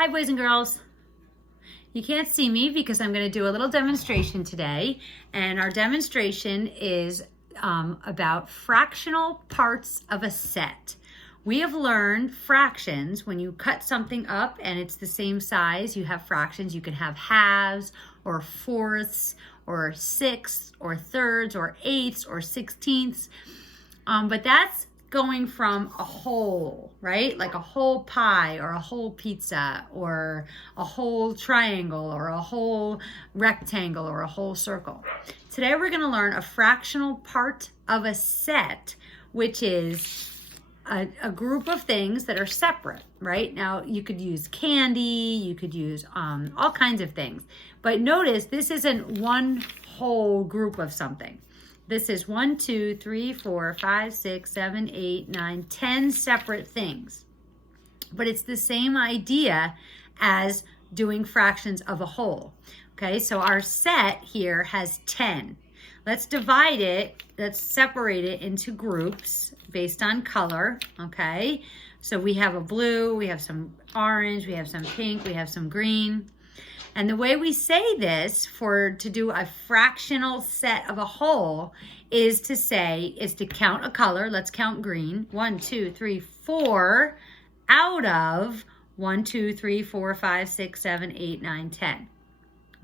Hi, boys and girls. You can't see me because I'm going to do a little demonstration today, and our demonstration is about fractional parts of a set. We have learned fractions. When you cut something up and it's the same size, you have fractions. You can have halves or fourths or sixths or thirds or eighths or sixteenths, but that's going from a whole, right? Like a whole pie or a whole pizza or a whole triangle or a whole rectangle or a whole circle. Today we're going to learn a fractional part of a set, which is a group of things that are separate, right? Now you could use candy, you could use all kinds of things, but notice this isn't one whole group of something. This is 1, 2, 3, 4, 5, 6, 7, 8, 9, 10 separate things. But it's the same idea as doing fractions of a whole. Okay, so our set here has 10. Let's divide it, let's separate it into groups based on color, okay? So we have a blue, we have some orange, we have some pink, we have some green. And the way we say this to do a fractional set of a whole is to count a color. Let's count green. 1, 2, 3, 4 out of 1, 2, 3, 4, 5, 6, 7, 8, 9, 10.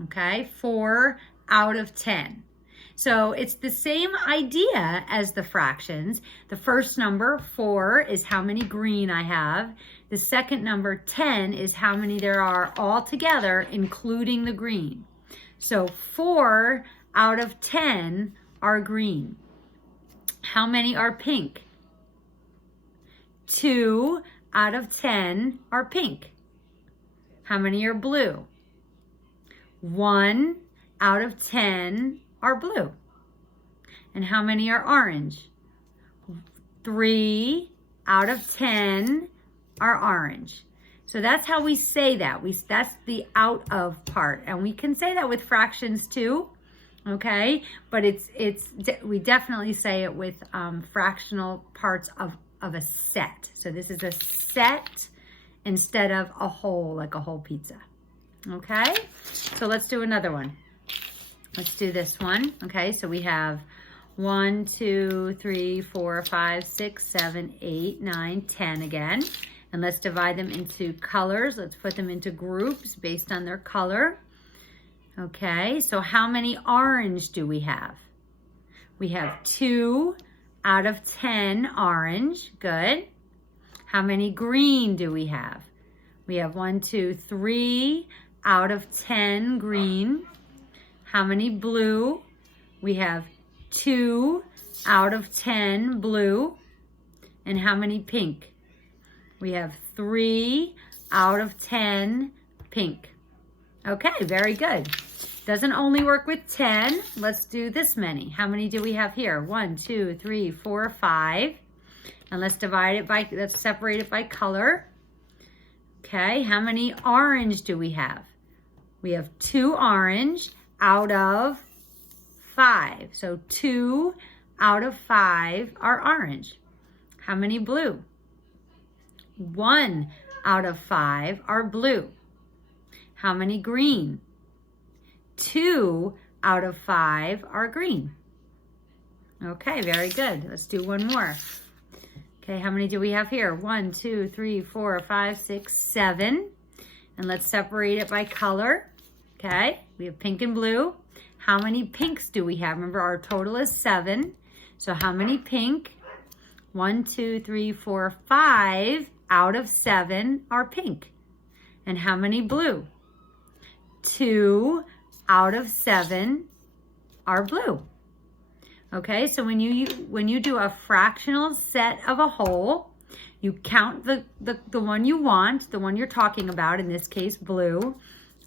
Okay, 4 out of 10. So it's the same idea as the fractions. The first number, 4, is how many green I have. The second number, 10, is how many there are all together, including the green. So 4 out of 10 are green. How many are pink? 2 out of 10 are pink. How many are blue? 1 out of 10 are blue. And how many are orange? 3 out of 10 are orange. So that's how we say that. That's the out of part. And we can say that with fractions too, okay? But we definitely say it with fractional parts of a set. So this is a set instead of a whole, like a whole pizza, okay? So let's do another one. Let's do this one. Okay, so we have 1, 2, 3, 4, 5, 6, 7, 8, 9, 10 again. And let's divide them into colors. Let's put them into groups based on their color. Okay, so how many orange do we have? We have 2 out of 10 orange. Good. How many green do we have? We have 1, 2, 3 out of 10 green. How many blue? We have 2 out of 10 blue. And how many pink? We have 3 out of 10 pink. Okay, very good. Doesn't only work with 10. Let's do this many. How many do we have here? 1, 2, 3, 4, 5. And let's separate it by color. Okay, how many orange do we have? We have 2 orange out of 5. So 2 out of 5 are orange. How many blue? 1 out of 5 are blue. How many green? 2 out of 5 are green. Okay, very good. Let's do one more. Okay, how many do we have here? 1, 2, 3, 4, 5, 6, 7. And let's separate it by color. Okay, we have pink and blue. How many pinks do we have? Remember, our total is 7. So how many pink? 1, 2, 3, 4, 5 out of 7 are pink. And how many blue? 2 out of 7 are blue. Okay, so when you do a fractional set of a whole, you count the one you want, the one you're talking about, in this case blue,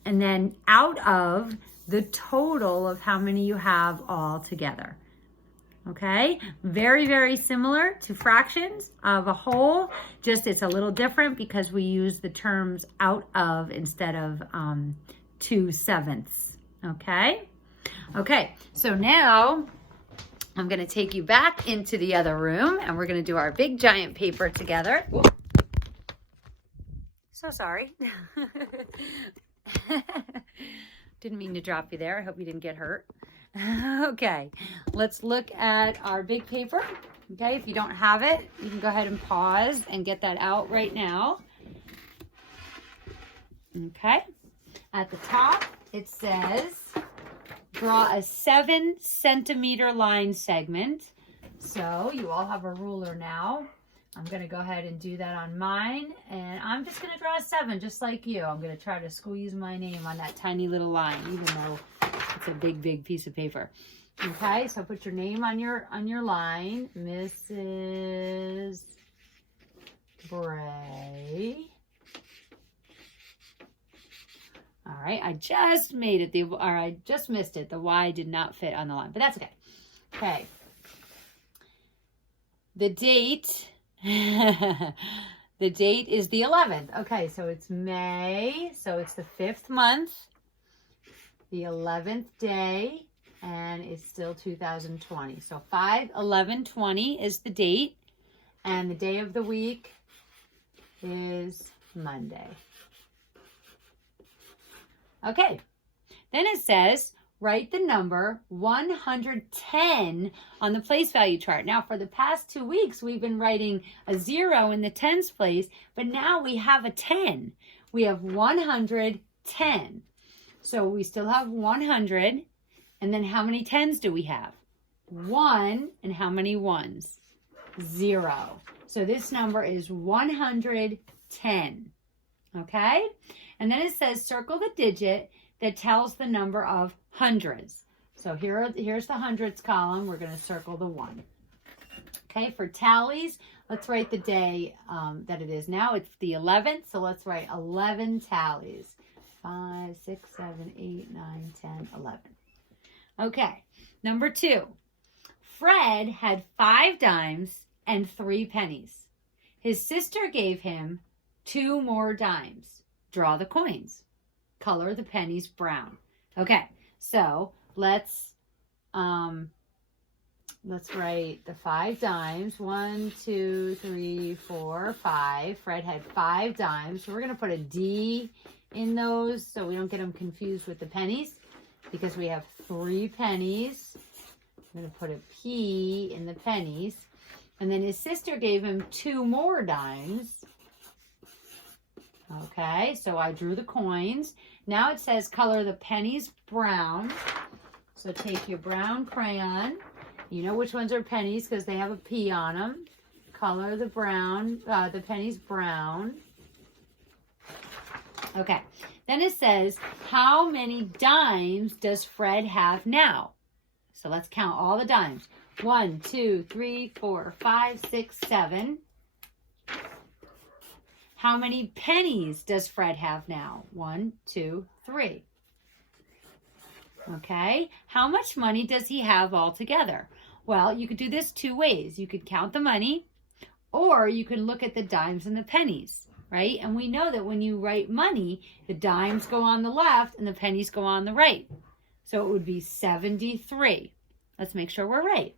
and then out of the total of how many you have all together. Okay, very, very similar to fractions of a whole, just it's a little different because we use the terms out of instead of 2/7. Okay, so now I'm going to take you back into the other room and we're going to do our big giant paper together. So sorry. Didn't mean to drop you there. I hope you didn't get hurt. Okay, let's look at our big paper. Okay, if you don't have it, you can go ahead and pause and get that out right now. Okay, at the top, it says, draw a 7-centimeter line segment. So you all have a ruler now. I'm going to go ahead and do that on mine, and I'm just going to draw a 7 just like you. I'm going to try to squeeze my name on that tiny little line, even though it's a big piece of paper. Okay, so put your name on your line. Mrs. Bray. All right, I just made it, or I just missed it. The Y did not fit on the line, but that's okay. Okay. The date, the date is the 11th. Okay, so it's May, so it's the 5th month, the 11th day, and it's still 2020. So 5/11/20 is the date, and the day of the week is Monday. Okay, then it says, write the number 110 on the place value chart. Now, for the past 2 weeks, we've been writing a 0 in the tens place, but now we have a 10. We have 110. So we still have 100. And then how many tens do we have? 1, and how many ones? 0. So this number is 110. Okay? And then it says circle the digit that tells the number of hundreds. So here's the hundreds column. We're going to circle the 1. Okay, for tallies, let's write the day that it is now. It's the 11th, so let's write 11 tallies. 5, 6, 7, 8, 9, 10, 11. Okay, number 2. Fred had 5 dimes and 3 pennies. His sister gave him 2 more dimes. Draw the coins. Color the pennies brown. Okay, so let's write the 5 dimes. 1, 2, 3, 4, 5. Fred had 5 dimes. So we're going to put a D in those so we don't get them confused with the pennies, because we have 3 pennies. I'm going to put a P in the pennies. And then his sister gave him 2 more dimes. Okay, so I drew the coins. Now it says color the pennies brown. So take your brown crayon. You know which ones are pennies because they have a P on them. Color the pennies brown. Okay, then it says, how many dimes does Fred have now? So let's count all the dimes. 1, 2, 3, 4, 5, 6, 7. How many pennies does Fred have now? 1, 2, 3. Okay, how much money does he have altogether? Well, you could do this 2 ways. You could count the money, or you can look at the dimes and the pennies, right? And we know that when you write money, the dimes go on the left and the pennies go on the right. So it would be 73. Let's make sure we're right.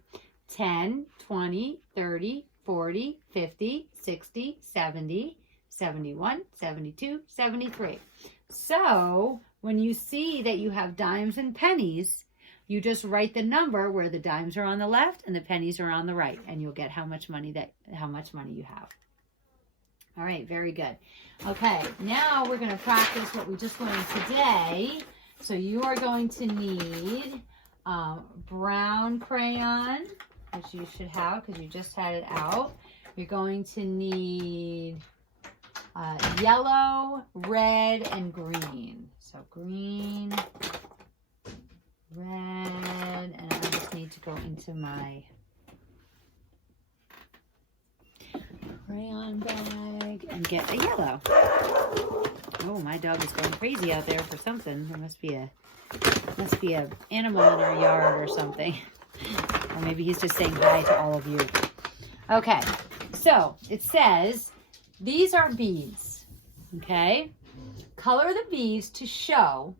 10, 20, 30, 40, 50, 60, 70, 71, 72, 73. So when you see that you have dimes and pennies, you just write the number where the dimes are on the left and the pennies are on the right, and you'll get how much money you have. All right, very good. Okay, now we're going to practice what we just learned today. So you are going to need brown crayon, which you should have because you just had it out. You're going to need yellow, red, and green. So green, red, and I just need to go into my crayon bag and get a yellow. Oh, my dog is going crazy out there for something. There must be a animal in our yard or something. Or maybe he's just saying hi to all of you. Okay, so it says these are beads, okay? Color the beads to show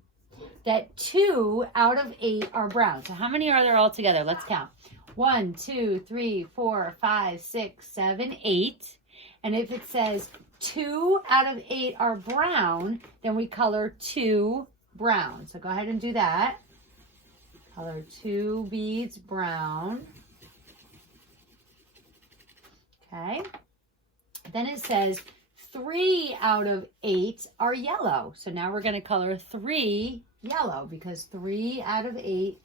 that 2 out of 8 are brown. So how many are there all together? Let's count. 1, 2, 3, 4, 5, 6, 7, 8. And if it says 2 out of 8 are brown, then we color 2 brown. So go ahead and do that. Color 2 beads brown. Okay. Then it says 3 out of 8 are yellow. So now we're going to color 3 yellow because 3 out of 8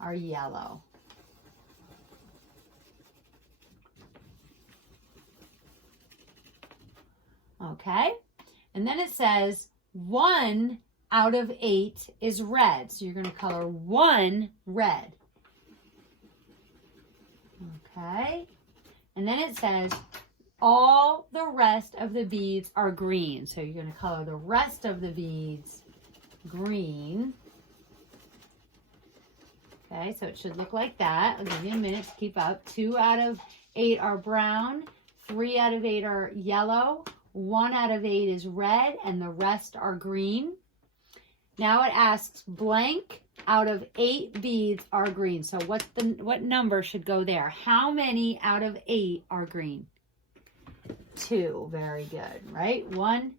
are yellow. Okay. And then it says 1 out of 8 is red. So you're going to color 1 red. Okay. And then it says all the rest of the beads are green. So you're going to color the rest of the beads green. Okay, so it should look like that. I'll give you a minute to keep up. 2 out of 8 are brown. 3 out of 8 are yellow. 1 out of 8 is red, and the rest are green. Now it asks blank out of 8 beads are green. So what number should go there? How many out of 8 are green? 2. Very good, right? 1,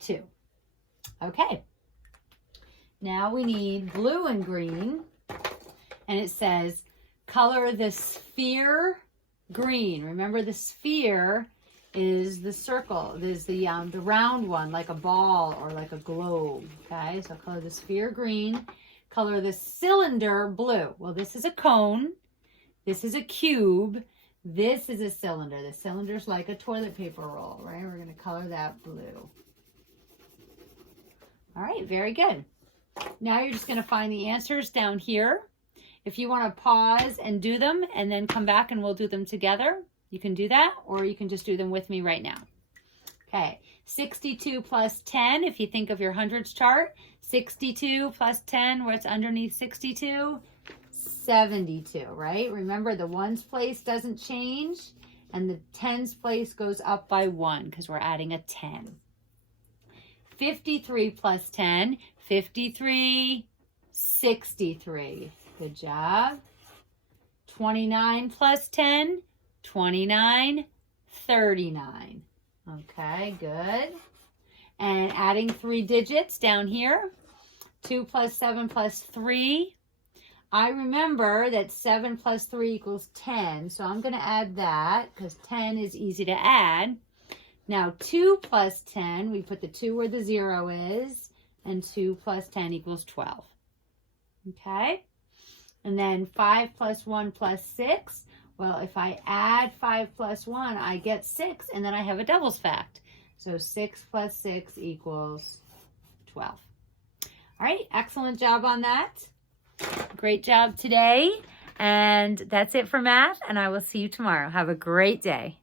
2. Okay. Now we need blue and green. And it says color the sphere green. Remember, the sphere is the circle. It is the round one, like a ball or like a globe. Okay, so color the sphere green. Color the cylinder blue. Well, this is a cone. This is a cube. This is a cylinder. The cylinder's like a toilet paper roll, right? We're going to color that blue. All right, very good. Now you're just going to find the answers down here. If you want to pause and do them and then come back and we'll do them together, you can do that, or you can just do them with me right now. Okay, 62 plus 10, if you think of your hundreds chart, 62 plus 10, what's underneath 62? 72, right? Remember, the ones place doesn't change, and the tens place goes up by 1 because we're adding a 10. 53 plus 10, 53, 63. Good job. 29 plus 10, 29, 39. Okay, good. And adding 3 digits down here. 2 plus 7 plus 3. I remember that 7 plus 3 equals 10, so I'm going to add that because 10 is easy to add. Now 2 plus 10, we put the 2 where the 0 is, and 2 plus 10 equals 12. Okay? And then 5 plus 1 plus 6. Well, if I add 5 plus 1, I get 6, and then I have a doubles fact. So 6 plus 6 equals 12. All right, excellent job on that. Great job today. And that's it for math, and I will see you tomorrow. Have a great day.